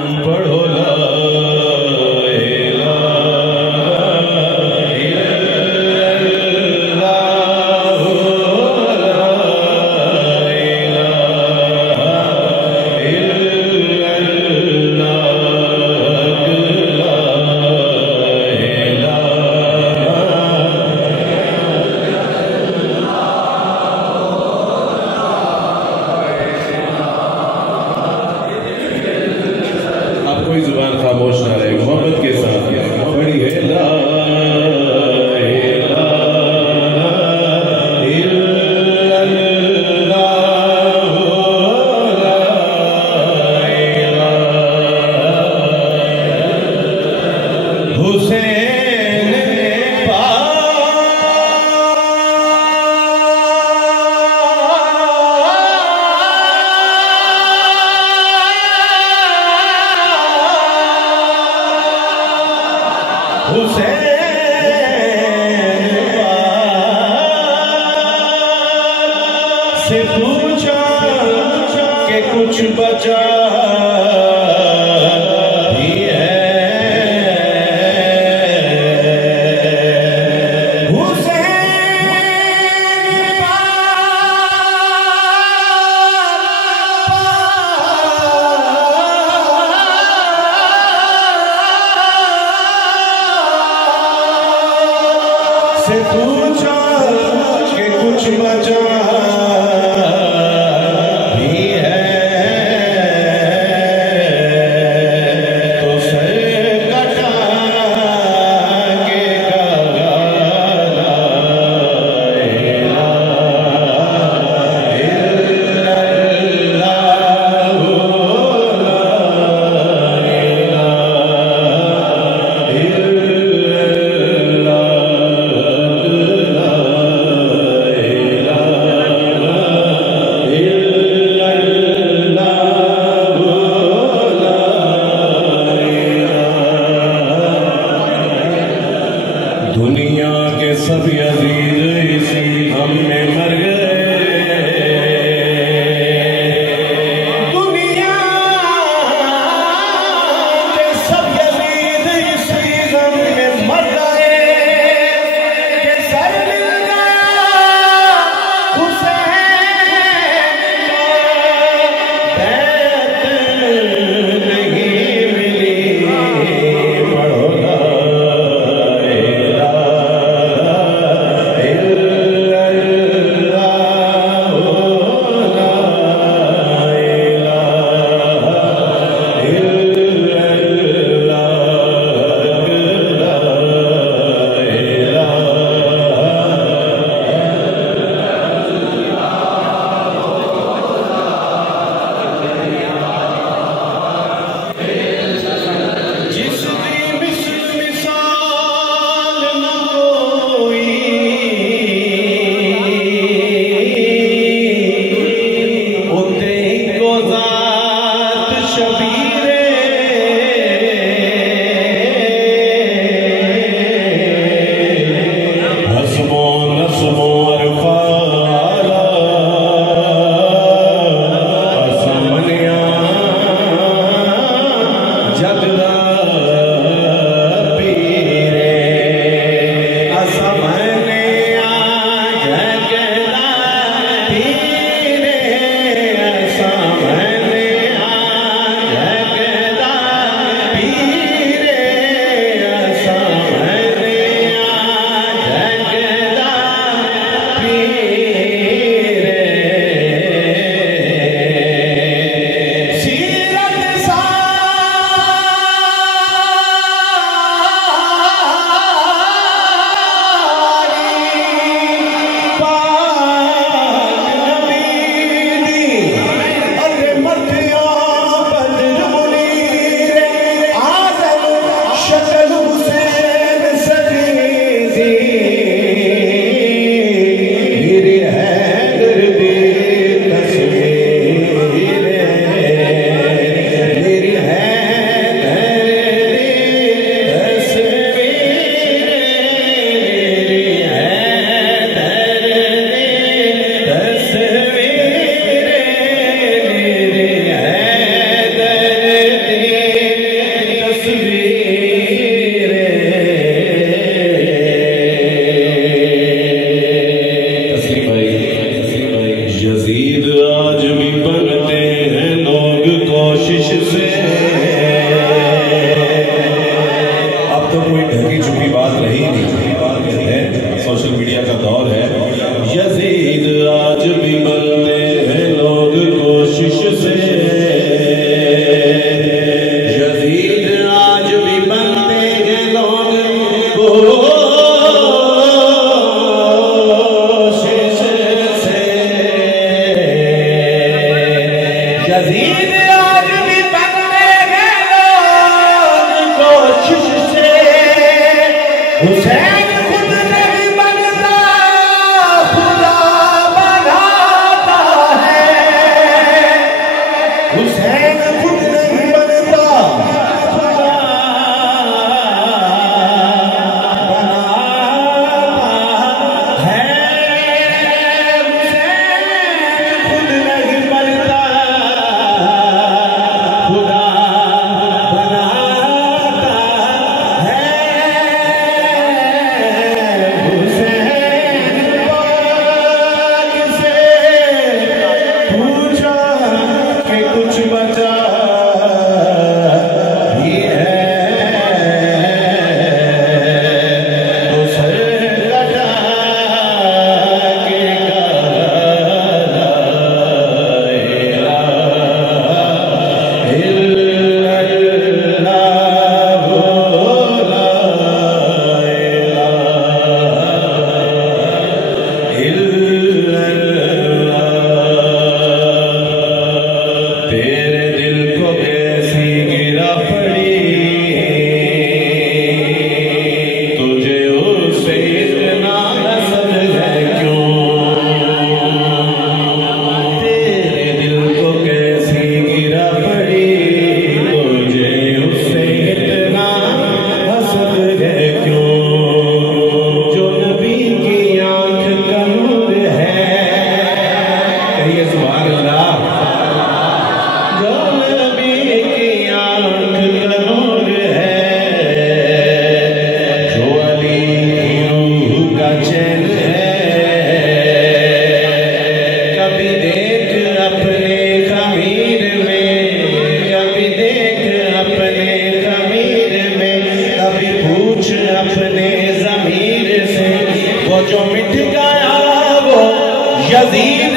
पढ़ो ला कोई जुबान खामोश ना रहे, मोहब्बत के साथ बड़ी है ला से पूछा कि कुछ बचा भी है। से पूछा कि कुछ बचा भी है, तो सर कटा के दुनिया के सब अजीज इसी हम में मर गए। दुनिया के सब अजीज इसी हम में मर गए। के सर मिल गया हुसैन का बैत नहीं मिली। पढ़ो ला हुसैन खुद नहीं बनता, खुदा बनाता है। हुसैन खुद नहीं बनता, खुदा बनाता है। हुसैन खुद नहीं बनता, खुदा बनाता है। कुछ बचा भी है तो सर कटा के अपने ज़मीर से वो जो मिट गया वो यज़ीद